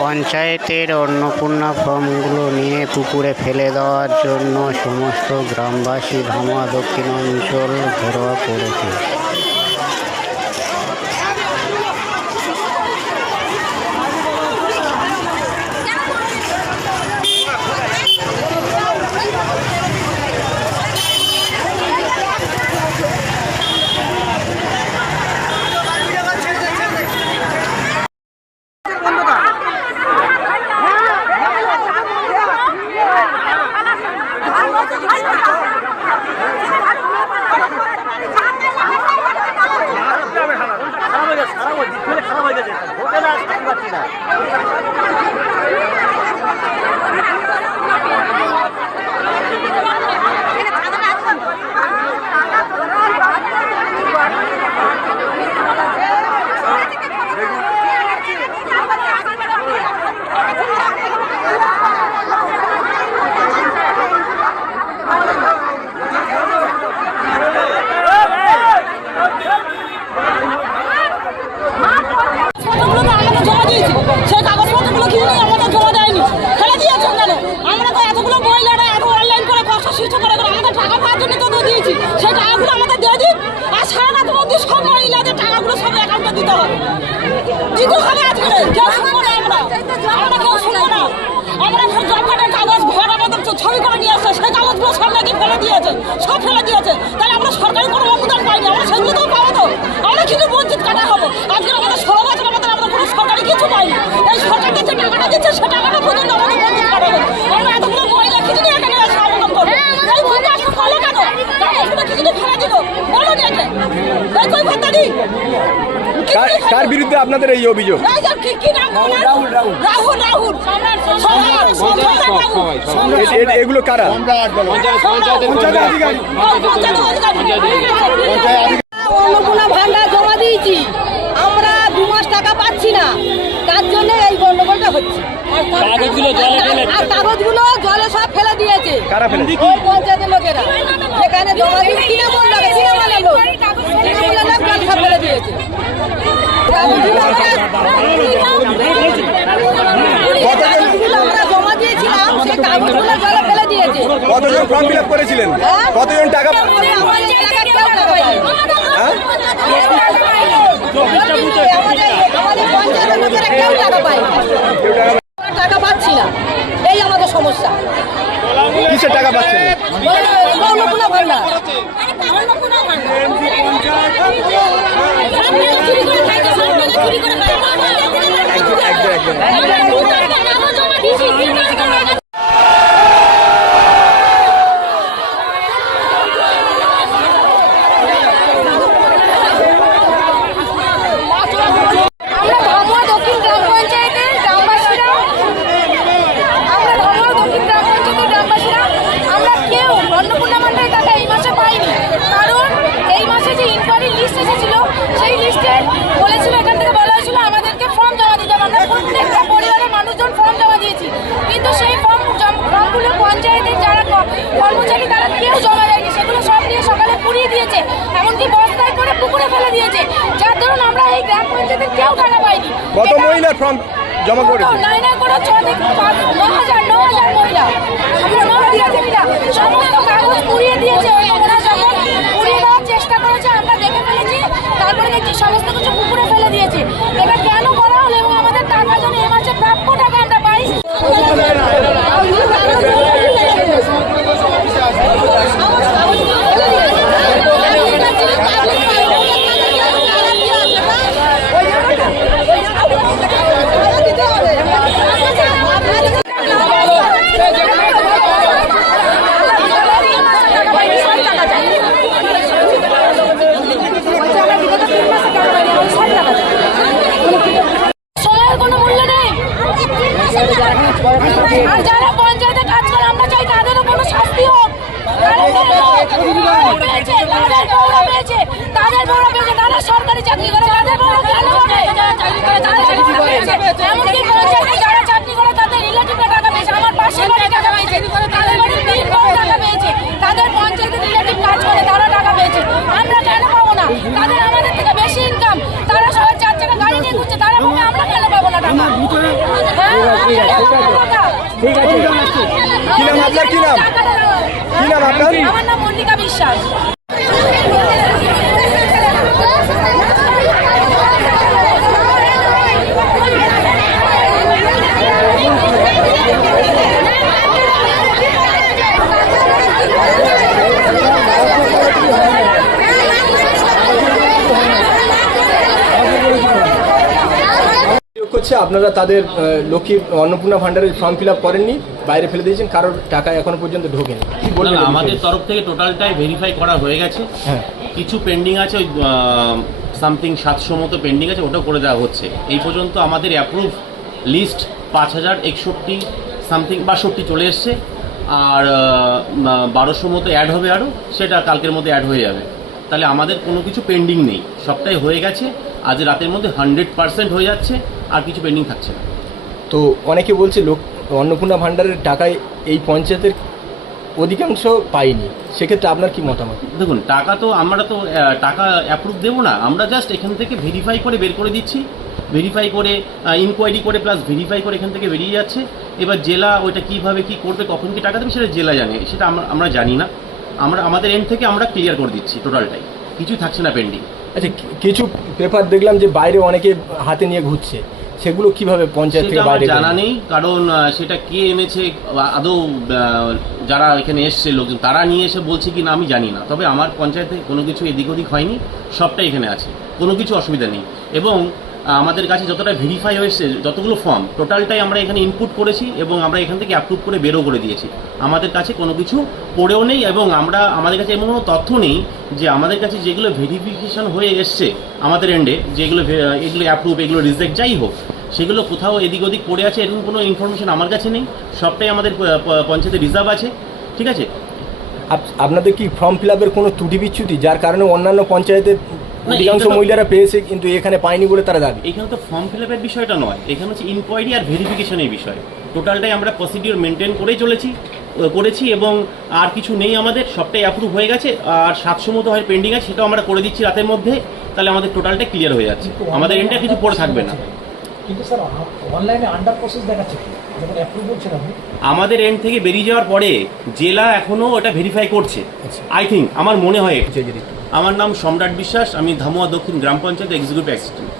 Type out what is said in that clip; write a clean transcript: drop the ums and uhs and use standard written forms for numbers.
পঞ্চায়েতের অন্নপূর্ণা ফর্মগুলো নিয়ে পুকুরে ফেলে দেওয়ার জন্য সমস্ত গ্রামবাসী ধামা দক্ষিণাঞ্চল ঘেরাও করেছে। ছবি করে নিয়ে আসছে সেই কাগজগুলো সব নাকি ফেলে দিয়েছে, সব ফেলে দিয়েছে। তাহলে আমরা সরকারি কোনো অনুদান পাইনি, আমরা সেগুলো তো পাবো তো, আমরা কিন্তু বঞ্চিত কাটা হবো। আজকে আমাদের 16 বছর আমাদের কোনো সরকারি কিছু পাইনি। এই সরকার যে টাকাটা দিচ্ছে সে টাকাটা পর্যন্ত আমাদের বঞ্চিত করা হবে। আমরা এতগুলো মহিলা কিছু নিয়ে এখানে আবেদন করবো, এই ভোটে আসতে পারলো কেন? কাগজগুলো কিছু নিয়ে ফেলে দিল, বলো নিয়েছে এই কই ভোটটা দিই। কার বিরুদ্ধে আপনাদের এই অভিযোগ? এগুলো কারা? অন্নপূর্ণা ভান্ডার জমা দিয়েছি, আমরা 2 মাস টাকা পাচ্ছি না, তার জন্য এই গন্ডগোলটা হচ্ছে। আর কাগজগুলো জলে সব ফেলে দিয়েছে ওই পঞ্চায়েতের লোকেরা, সেখানে জমা দিয়ে তৃণমূল লোক জল সব ফেলে দিয়েছে। আমরা জমা দিয়েছিলাম, সেই কাগজগুলো জলে ফেলে দিয়েছে। কতজন ফর্ম ফিল আপ করেছিলেন? কতজন টাকা? টাকা পাচ্ছি না, এই আমাদের সমস্যা। কিসের টাকা পাচ্ছেন? অন্নপূর্ণা ভান্ডার। কর্মচারী তারা কেউ জমা দেয়নি, সেগুলো সব নিয়ে সকালে পুড়িয়ে দিয়েছে, এমনকি বস্তায় করে পুকুরে ফেলে দিয়েছে, যার ধরুন আমরা এই গ্রাম পঞ্চায়েতের কেউ টাকা পাইনি। কত মহিলার ফর্ম জমা করেছে? নাই করে 6 থেকে 9,000 মহিলা, সমস্ত কাগজ পুড়িয়ে দিয়েছে। ওরা যখন পুড়িয়ে দেওয়ার চেষ্টা করেছে আমরা দেখে ফেলেছি, তারপরে দেখছি সমস্ত কিছু পুকুরে ফেলে দিয়েছে। এটা কেন করা হলো এবং আমাদের টাকা যেন এ মাসে প্রাপ্য টাকা আমরা পাই। সময়ের কোনো মূল্য নেই। আর যারা পঞ্চায়েতে কাজ করে আমরা চাই তাদেরও কোনো শাস্তি হোক। তাদের বড় পেয়েছে, তারা সরকারি চাকরি করে, তাদের বড় কেন হবে? এমনকি পঞ্চায়েতে যারা চাকরি করে তাদের রিলেটিভরা টাকা পেয়েছে, আমার পাশে বাড়ি টাকা পেয়েছে, তাদের বাড়ির বিল টাকা পেয়েছে, তাদের পঞ্চায়েতে রিলেটিভ কাজ করে তারা টাকা পেয়েছে, আমরা কেন পাবো না? তাদের আমাদের থেকে বেশি ইনকাম, তারা সবাই 4 চাকা গাড়ি নিয়ে ঘুরছে, তারা আমরা কেন পাবো না টাকা? কি নাম আপনার, কি নাম আপনার? আমার নাম মল্লিকা বিশ্বাস। হচ্ছে আপনারা তাদের লক্ষ্মী অন্নপূর্ণা ভান্ডারের ফর্ম ফিল আপ করেননি, বাইরে ফেলে দিয়েছেন, কারোর টাকা এখনো পর্যন্ত ঢোকেনি, কি না, বলবেন? না, আমাদের তরফ থেকে টোটালটাই ভেরিফাই করা হয়ে গেছে। হ্যাঁ, কিছু পেন্ডিং আছে, ওই সামথিং 700 মতো পেন্ডিং আছে, ওটাও করে দেওয়া হচ্ছে। এই পর্যন্ত আমাদের অ্যাপ্রুভ লিস্ট 5061 সামথিং 62 চলে এসছে, আর 1200 মতো অ্যাড হবে আরও, সেটা কালকের মধ্যে অ্যাড হয়ে যাবে। তাহলে আমাদের কোনো কিছু পেন্ডিং নেই, সবটাই হয়ে গেছে। আজ রাতের মধ্যে 100% হয়ে যাচ্ছে, আর কিছু পেন্ডিং থাকছে না। তো অনেকে বলছে অন্নপূর্ণা ভান্ডারের টাকায় এই পঞ্চায়েতের অধিকাংশ পাইনি, সেক্ষেত্রে আপনার কি মতামত? দেখুন, টাকা তো আমরা তো টাকা অ্যাপ্রুভ দেবো না, আমরা জাস্ট এখান থেকে ভেরিফাই করে বের করে দিচ্ছি, ভেরিফাই করে ইনকোয়ারি করে প্লাস ভেরিফাই করে এখান থেকে বেরিয়ে যাচ্ছে। এবার জেলা ওইটা কীভাবে কী করবে, কখন কি টাকা দেবে, সেটা জেলা জানে, সেটা আমরা জানি না। আমরা আমাদের এন্ড থেকে আমরা ক্লিয়ার করে দিচ্ছি, টোটালটাই কিছু থাকছে না পেন্ডিং। আচ্ছা, কিছু পেপার দেখলাম যে বাইরে অনেকে হাতে নিয়ে ঘুরছে, সেগুলো কিভাবে পঞ্চায়েত সেটা থেকে আমার বাইরে জানা নেই, কারণ সেটা কে এনেছে আদৌ, যারা এখানে এসছে লোকজন তারা নিয়ে এসে বলছে কি না আমি জানি না। তবে আমার পঞ্চায়েতে কোনো কিছু এদিক ওদিক হয়নি, সবটাই এখানে আছে, কোনো কিছু অসুবিধা নেই। এবং আমাদের কাছে যতটা ভেরিফাই হয়েছে, যতগুলো ফর্ম টোটালটাই আমরা এখানে ইনপুট করেছি, এবং আমরা এখান থেকে অ্যাপ্রুভ করে বেরও করে দিয়েছি। আমাদের কাছে কোনো কিছু পড়েও নেই, এবং আমাদের কাছে এমন কোনো তথ্য নেই যে আমাদের কাছে যেগুলো ভেরিফিকেশন হয়ে এসছে আমাদের এন্ডে, যেগুলো এগুলো অ্যাপ্রুভ, এগুলো রিজেক্ট, যাই হোক, সেগুলো কোথাও এদিক ওদিক পড়ে আছে এরকম কোনো ইনফরমেশন আমার কাছে নেই। সবটাই আমাদের পঞ্চায়েতে রিজার্ভ আছে, ঠিক আছে। আপনাদের কি ফর্ম ফিল আপের কোনো ত্রুটি বিচ্যুতি যার কারণে অন্যান্য পঞ্চায়েতের না, অধিকাংশ এটা তো- মহিলারা পেয়েছে কিন্তু এখানে পায়নি বলে তারা দাবি? এখানে তো ফর্ম ফিল আপের বিষয়টা নয়, এখানে হচ্ছে ইনকোয়ারি আর ভেরিফিকেশনের বিষয়। টোটালটাই আমরা প্রসিডিওর মেনটেন করেই করেছি, এবং আর কিছু নেই আমাদের, সবটাই অ্যাপ্রুভ হয়ে গেছে। আর 700 মতো হয় পেন্ডিং আছে, সেটাও আমরা করে দিচ্ছি রাতের মধ্যে, তাহলে আমাদের টোটালটা ক্লিয়ার হয়ে যাচ্ছে, আমাদের এন্ডে কিছু পড়ে থাকবে না। কিন্তু স্যার অনলাইনে আন্ডার প্রসেস দেখাচ্ছে কি, যখন অ্যাপ্রুভ বলছেন আপনি? আমাদের এন্ড থেকে বেরিয়ে যাওয়ার পরে জেলা এখনো ওটা ভেরিফাই করছে, আই থিঙ্ক, আমার মনে হয়। আমার নাম সম্রাট বিশ্বাস, আমি ধামুয়া দক্ষিণ গ্রাম পঞ্চায়েত এক্সিকিউটিভ অ্যাসিস্ট্যান্ট।